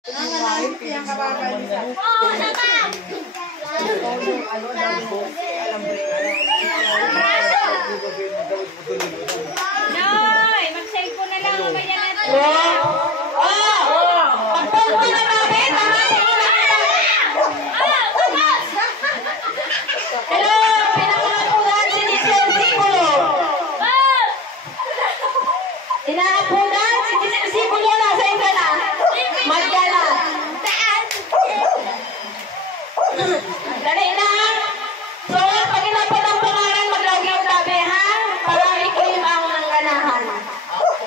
Nanganayos yung kababay niya. Oo, naman! Noy, mag-cellphone na lang. Mamaya natin. Pagpunta na namin, hello, pinakapunan si Giselle Sibulo. Pinakapunan si Giselle Sibulo na sa iba na. Magdala. Dali na. So, pag inapod ang pangalan, maglagi yung tabi, ha? Para i-claim ang ganahan.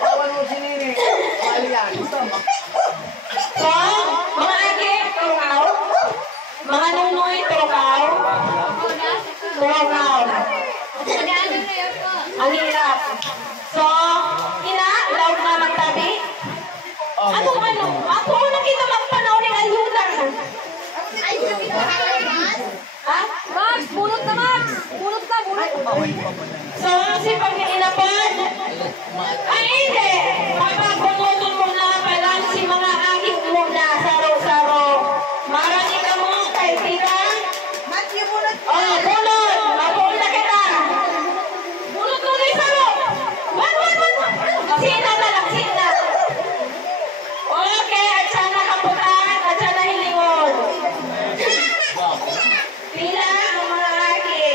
Kawan mo si Nini. Alian. So, mga agi, turukaw. Mga nunoy, turukaw. Turukaw. Ang hirap. So, loud na magtabi. Ano? Ako nakita magpanaw ng ayuda. Ay, sabi ko na Ha? Max, bunot na Max! Bunot na, bunot! So, si pag inapad, ay hindi. Mapapagutol mo na palang si mga aging muna, saro-saro. Marami ka mo, kaibigan. Matthew, bunot. Oh, bunot! Mabuhay na kita! Bunot tuloy saro! Wan! Sina na lang, sina! Okay, at sana kaputan, at sana hilingon. Pila ang mga agi.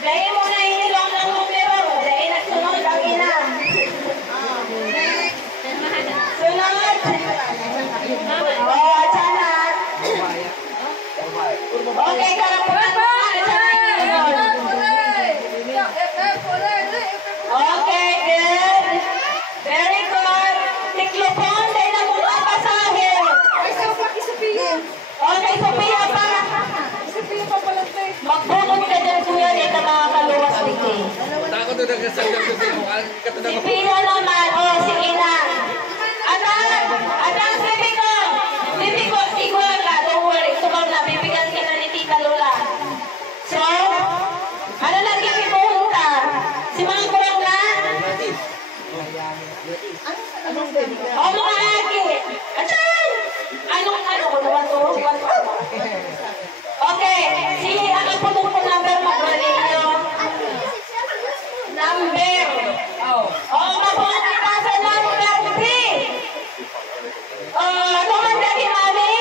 Dahil mo na hinilong ng numero, dahil nagsunod ang ina. Sunod! Oh, at sana. Okay, karaputan mo, at sana hilingon. Okay, good. Very good. Tiklopon, dahil na mula pasahe. Okay, Sophia pa. Magbunod ka dyan, kuya, dito mga kaluwas dito. Takot na nagkasagdag ko sa'yo. Si Pino naman, sige na. Atang, Bibi ko, igual ka, don't worry, tumaw na, bibigyan kita ni Tita Lola. So, ano lang yung pipunta? Si mga kurang na? O, mga agi. Atyan! Anong ko naman to? Okay, si ang punong po number magaling nyo. Number. Mabuhat kita sa number 3. Ano man dali, mami?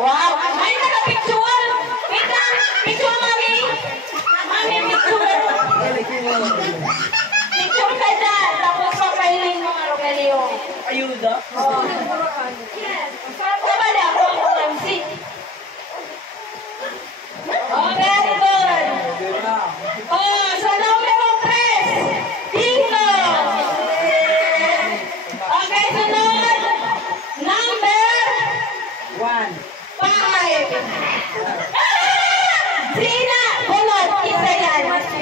Wow, may naka-picture. Wait lang, picture, mami. Mami, picture. Picture ka dyan. Tapos papailin mo ang Rogelio. Ayuda. Nabali ako ang MC. Oh, very good. Oh, sa numero 3, Tino. Okay, sunod. Number 5. Sina, bunot, isa yan. Si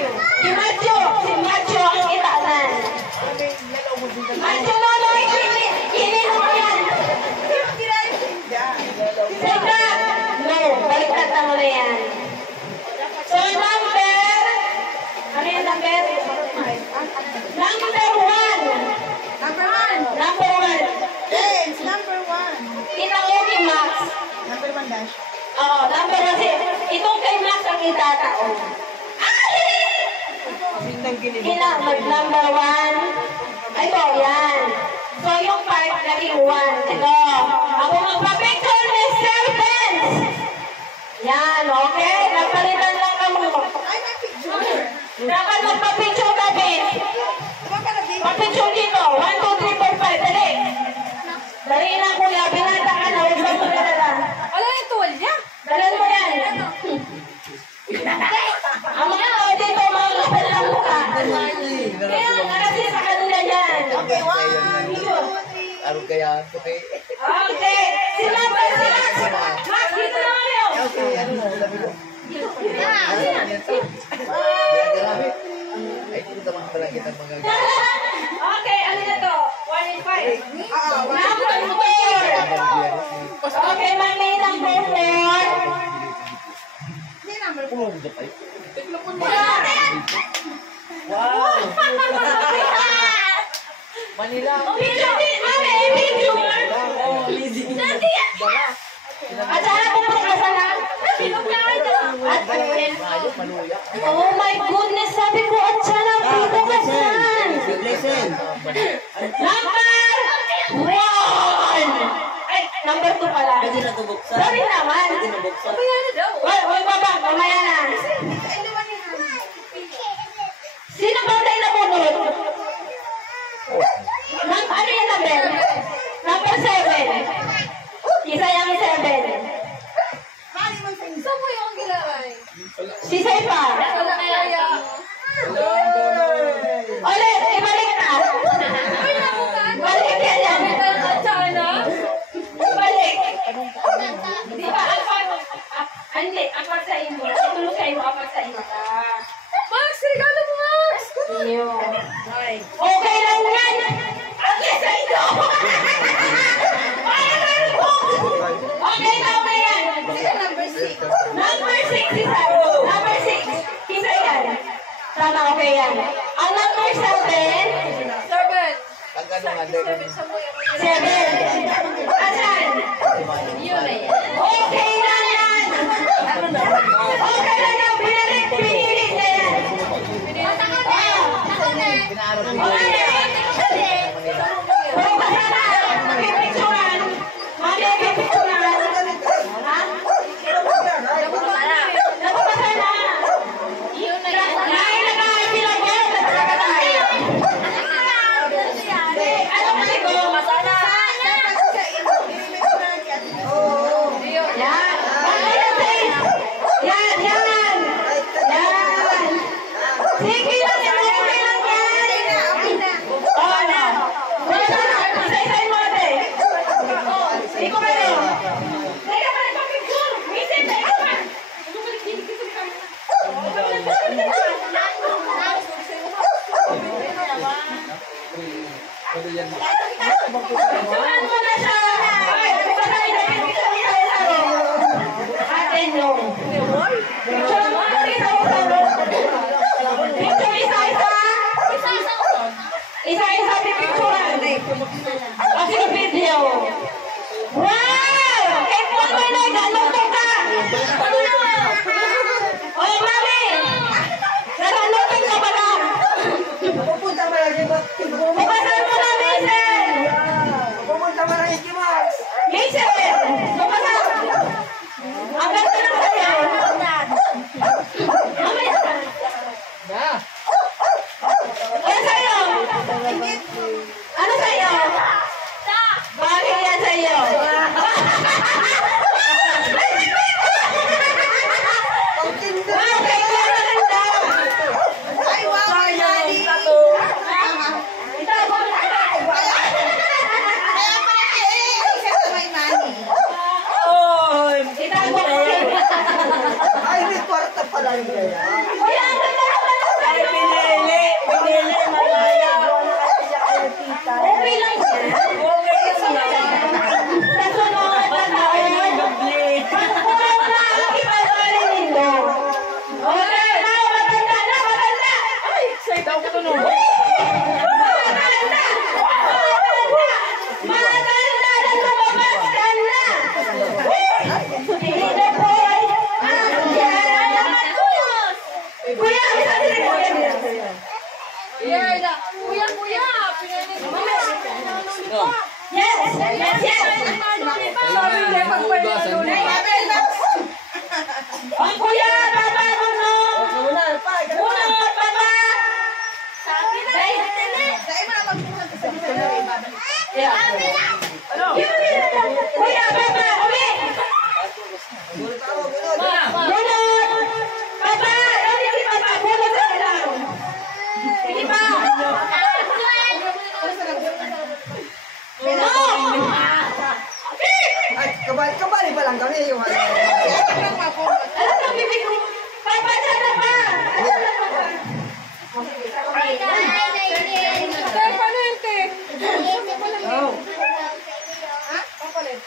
Macho ang itanan. Macho, Lolo, inin mo yan. Sika, no, baliktad na mo na yan. So, number, ano yung number? Number 1. Number 1. Yes, number 1. Tinangogi, Max. Number 1 dash. Oo, number 1. Itong kay Max ang itatao. Number 1. Ito, yan. So, yung part naging 1. Ito. Ako magpa-picture ni Serpents. Yan, okay? Nagpalitan lang kamo. Ay, may picture. Dapat magpa-picture ka, Ben. Pa-picture dito. 1, 2, 3, 4, 5. Dali. Dali na, kuya. Binata ka na. Huwag mo dala. Wala yung tuwal niya. Dalan mo yan. Ang mga dito, mga kapal ng mukha. Kaya, kasi sa kanila yan. Okay, 1, 2, 3. Araw kaya, okay? Okay. Sila ba? Max, dito na kayo. Okay, ano mo? Sabi ko. Ay, ito naman pala kita magagawa. Okay, ano na to? 1 and 5. Number 4. Okay, mami, number 4. Hindi, number 4. Wow! Manila! Picture din, mami! Sorry naman. Mamaya na daw. Wag baba, mamaya na. Sino ba tayo nabunod? Ano yung number? Number 7. Isa yung 7. Saan mo yung gilay? Si Sepa. Wala kaya. Ulit, ibalik na. Balik yan yan. Balik. Di ba, hindi, apat sa imo. Itulog sa imo, apat sa imo. Max, regalo mo, Max! Okay lang yan. Okay sa ito. Okay na, okay yan. Number 6. Number 6 isa. Number 6. Isa yan. Tama, okay yan. Ang number 7. 7. Pag ano nga, Devin. 7. Asan? Yun na yan. Okay na yan. Okay na yan. Pinilit na yan. Pinaarap ko. Bukasa na. Pipicturan. Mami, pipicturan. Ha? Nabukasa na. Yun na yan. Nailagay bilang yan. Nagkaka tayo. Ano kasi ko? Masana. Yan. Yan, yan. Yan. Sige lang yan. Okay lang yan. Oo na. Wala na. Isa-isahin mo natin. Hindi ko kayo. Teka pa, nagpapicture. Misin, teka pa. Saan mo na siya? Ay, patay na yung isa-isa-isa. Atin yung. Picture mo, isa-isa. Picture isa-isa. Isa-isa pipicturean. Kasi video. Wow! Kahit mo mo na, galuto ka. Oh, mami! Nagaluto ka ba lang? Pupunta mo lang yung Bukasan mo na, Mason! Pupunta mo lang yung Max. Mason! Bukasan! Ang ganda ng sayo. Mamaya. Ano sa'yo? Ano sa'yo? Bakit yan sa'yo? Wow, kay Kuya maganda. Ay, wow, Manny. Ito, Kaya pala isa sa may Manny. itago ko. Ay, may kwarta pala yun kaya. Kuya, ang ganda naman ng sayo. Pinili, malaya. Okay lang yan. Sa sunod na taon, pagkulang na ang ipasarin nito. Okay, na, matanda na, matanda. Ay, excited ako to, no? Matanda! Matanda na lumabas ka na! Hindi na po ay andyan. Kuya, isa din mo yan. Kuya, pinili mo. Yes, yes, yes. Sabi niya, pagpahinga Ang kuya, baba mo no. Bunot, baba. Dahil, Dahil mo na magpunan sa dito na rin babalik. kuya, baba, uli. Bunot ako, bunot. Bunot, baba. Dali si baba, bunot sa ilang. Sige pa. No. Ay, kabali pa lang kami yung ano. Ano sa bibig mo? Baba, dyan na ba? Dyan na ba? Palit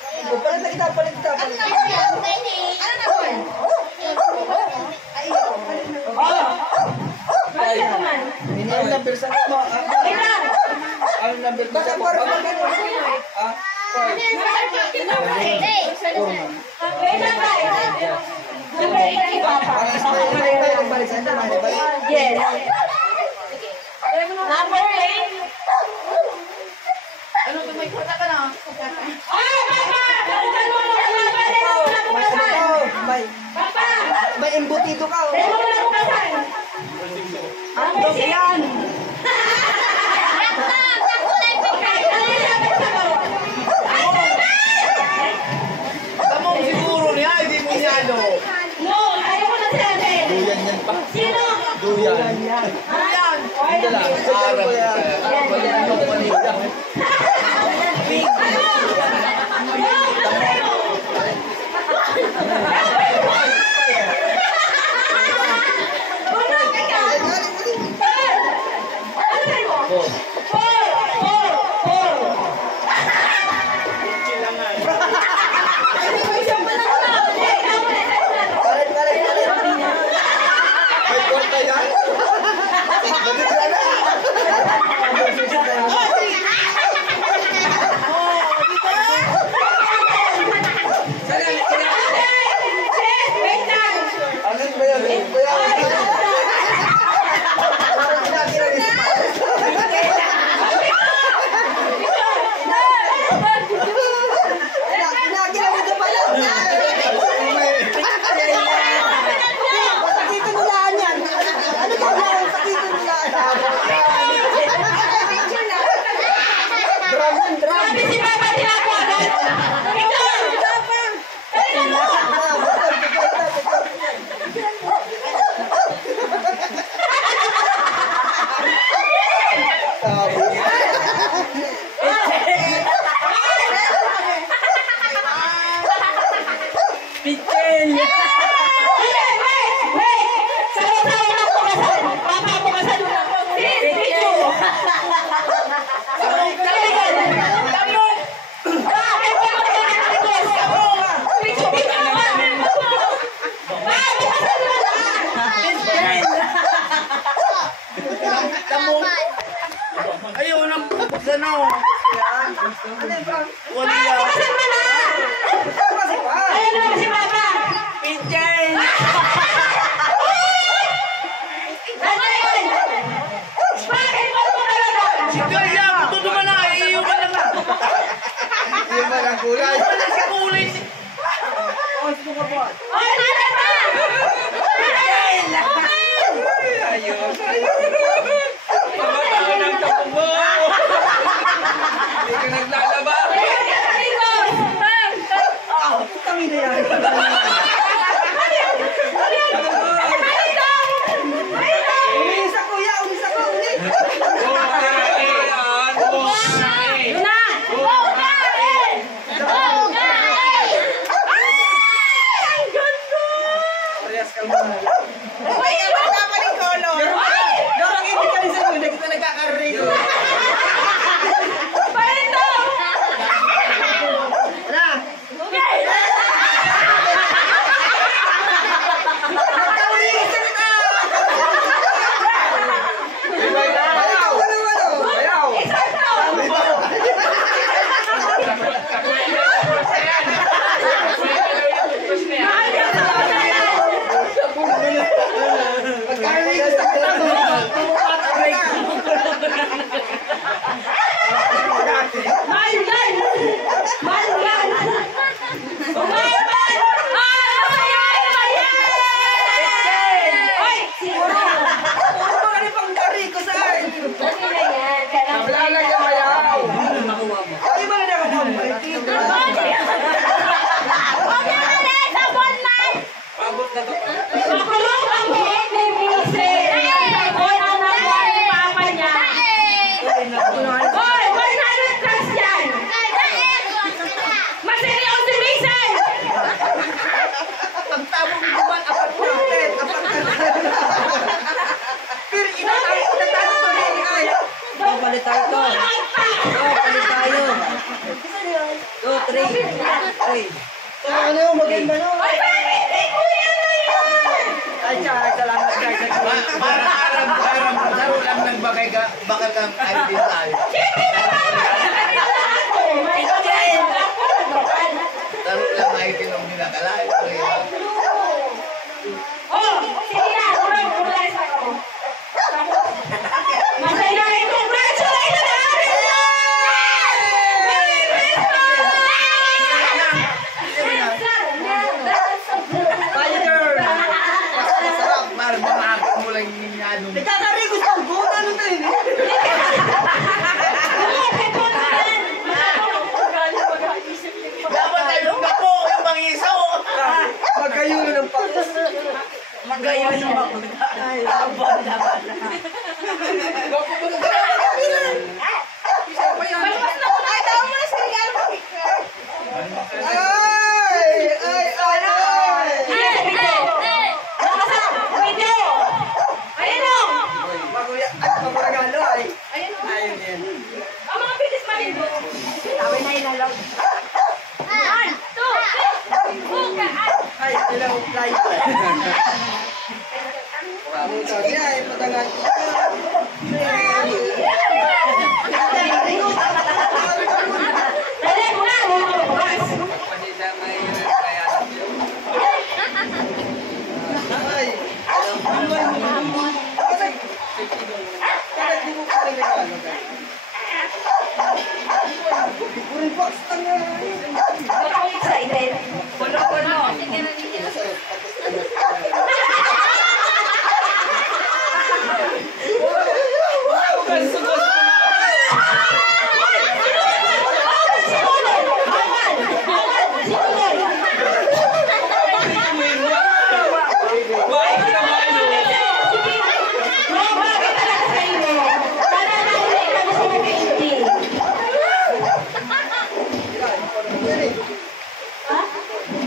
kita, palit kita. Ano na naman? Ay, palit na. Oh. Bakit naman? Ano number sa mo? Wait lang. Ano number ko Baka sa kwarta pa ganun. Wait lang, guys. Nabalik ka ni Papa. Yes. Number 8. May kurta ka na. Ay, Papa! Balikan mo muna ang Papa! Dahil mo na bukasan! Papa! May embutido ka. Dahil mo na bukasan! Hotdog yan. Tamong siguro niya, hindi mo niya ano. No, ayaw ko na sinabi. Duyan yan pa. Sino? Duyan. Ayan. Hindi lang. Arap. Yung panita. May kwarta yan. Ano ba yan? Sakitin nulaan yan. Ano ba yan? Sakitin nulaan. Drum yan, drum. Sabi si Papa nila ko agad. Ito! Ito mo! Ayaw nang buksan o. Wala. Ayun naman si Papa! Pinchen! Ano yun? Bakit mo mo talaga? Kaya, ito naman na. Iyo ka lang na. Iyo ba ng kulay? Wala si kulay. Ay, ano ba? Ayos. Pagkatao ng kapungo. Hindi ka naglalaba. Ayun ka sa likod! Tangin na yan. Umisa kuya, umisa ko. Parehas ka muna. Dorang hindi ka rin sa'yo, hindi kita nagkakaroon. Na! Nagkaulisan ka! Bayaw! Bayaw! Palit tayo to. Palit tayo. 2, 3. Ano yung maganda no? Ay, salamat guys. Para aram laro lang nagbagay ka, bakal kang ID tayo. Laro lang ID nung ninakalay. Masaya, congratulations! Gayon yung makuda. Ay, abon na pala. Malabas na muna. Ay, tawag mo na sa regalo mo. Ang mga bilis maligo. Tawag na inalaw. 1, 2, 3, buka. Ay, hello, fly. Sabi ay, patagal. Dali mo na, bukas. Ay, bakit di mo pa rin regalo, guys? Uri box tanga. Ako excited. Puno.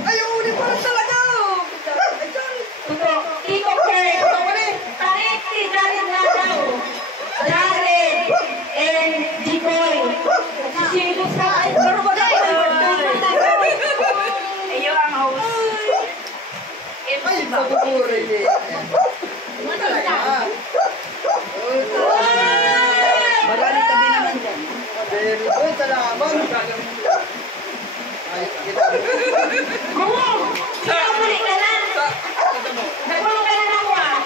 Ay, uri box talaga. Tito Kurt, Tarik, si Jared Nagaw, Jared, and Jipoy. Sino sa akin? Pero ba Iyo ang host. Ay, pagpupuri eh. Talaga. Magaling tabi naman dyan. Very good, salamat. Ay, kita. Gumong! Sinabuli ka na! Nagulong ka na na ako ah!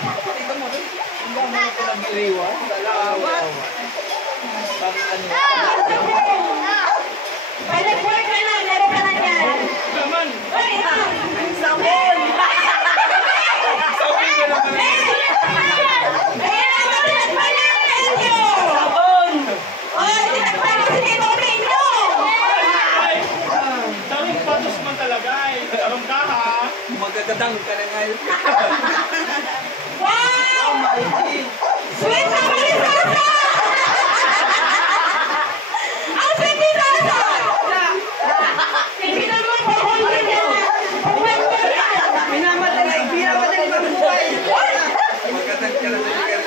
Pag nag-work ka na, meron ka na yan! Uy, ito! Sabon! Ayan na, matilas pa na! Thank you! Sabon! Uy, tinagpag ko si Tito Pinto! Daming patos man talaga eh. Alam ka ha. Magagadang ka na ngayon. Wow! Sweet na Marisasa! Ang sweet ni Sasa! Hindi naman po kung hindi Minamadali mabuhay. Magagadang ka na ngayon.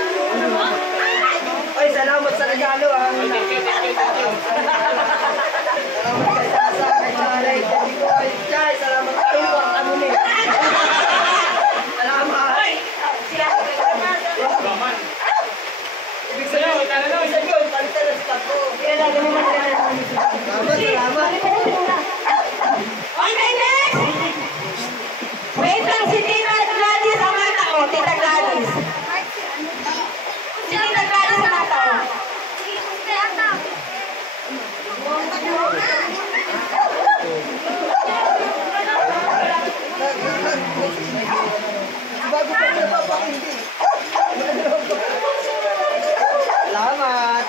Ay, salamat sa regalo ah. Salamat kay Sasa, kay Charay, kay Bikoy. Chay, salamat kayo. Ano ni? Salamat. Baman. Ibig sabihin, palitan na sa ko. Salamat. Okay, next! Wait lang, si Tita Gladys ang mata ko. Tita Gladys. Si Tita Gladys ang mata ko. Bago pa napapakindi. Salamat.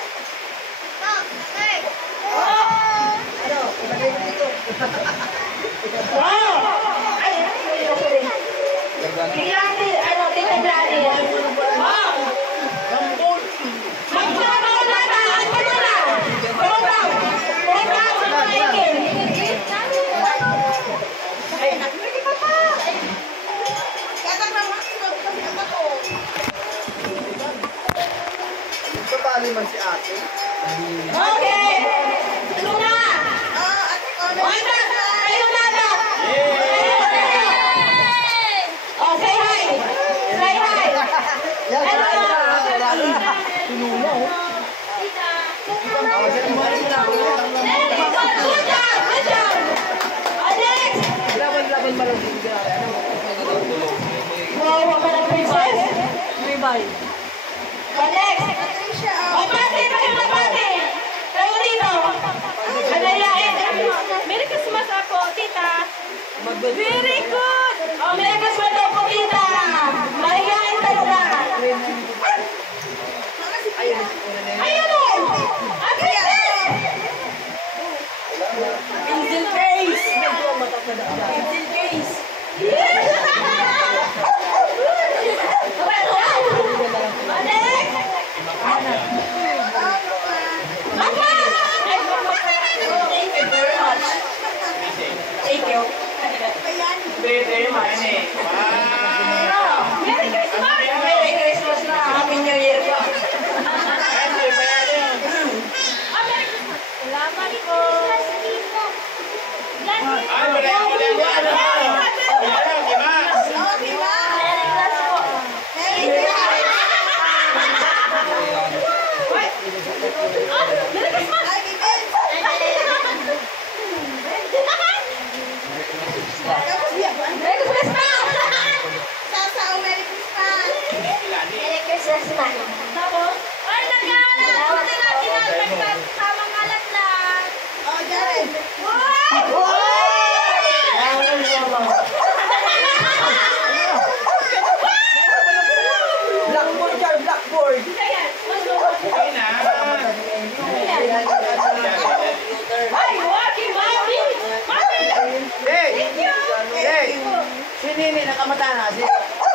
Ano, ilagay mo dito. Wow! Ay, biglang ano, Tita Gladys. Wow! Magpapakaw na ba? Ano na? Pumagaw! Pumagaw sa mga ikin. Ay, nakinig ka pa! Kaya naman, sinabi ka ko. Papali man si ate. Okay! Ano na? Ate ko, Wanda! Kayo na ba? Oh, say hi! Say hi! Hello! Good job! Good job! Alex! Laban mo lang din. Wow, wag ka ng princess! Ribay. Alex! Patricia, O, pati! Kayo na pati! Kayo dito! Anayain! Merry Christmas ako, tita. Very good! O, may kaswal daw po kita! Mahihain talaga! Ayun o! Ang princess! Angel Face! Angel Face! Merry Christmas! Merry Christmas na! Happy New Year po! Salamat po. Tapos, ay, nag-aalat! Tamang alat lang. Blackboard yan, blackboard. Ay, walking mommy! Mommy! Hey! Hey! Si Nini, nakamata na. Si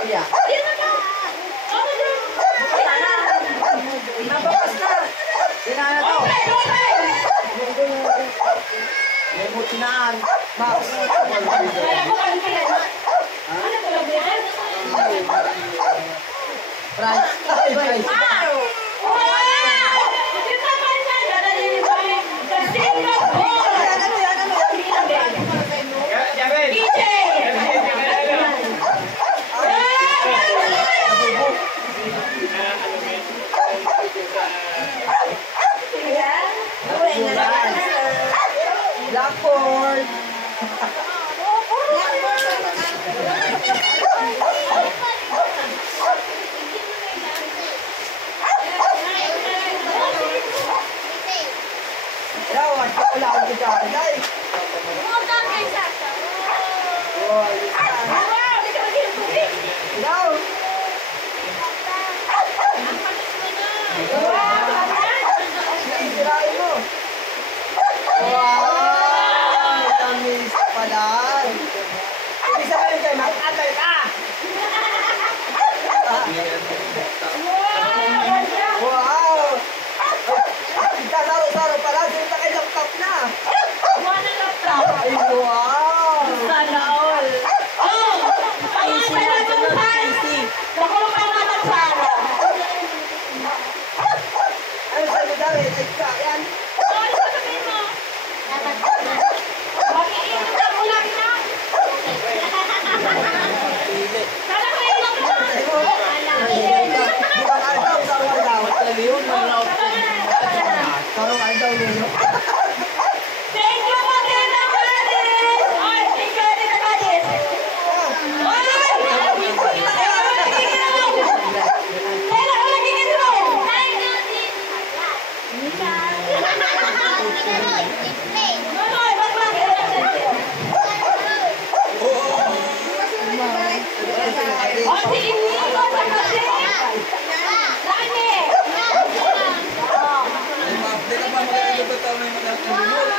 Iya. Nabakas na. Sinana to. May mutinaan. Max. Price. Price. Blackboard. Daw, wala ako dito. Dai. Daw. Sirain mo. Wow! Tamis pala. Ibig sabihin kayo, mag-atay ka! Wow! Saro-saro pala, sunta kay laptop na. Ay, wow! Sana all. Oh! Ay, sinatutuhan! Nakulong ka naman sana. Ano sabi mo dami? Ay, ka, yan. Mag-iinit ka muna na. Sana ko yung Bukang aldaw, sarong aldaw. Sarong aldaw ninyo. Thank you, Maganda Gadis! Ay, thank you, Maganda Gadis! Hindi ka pa magkakataon na yung mga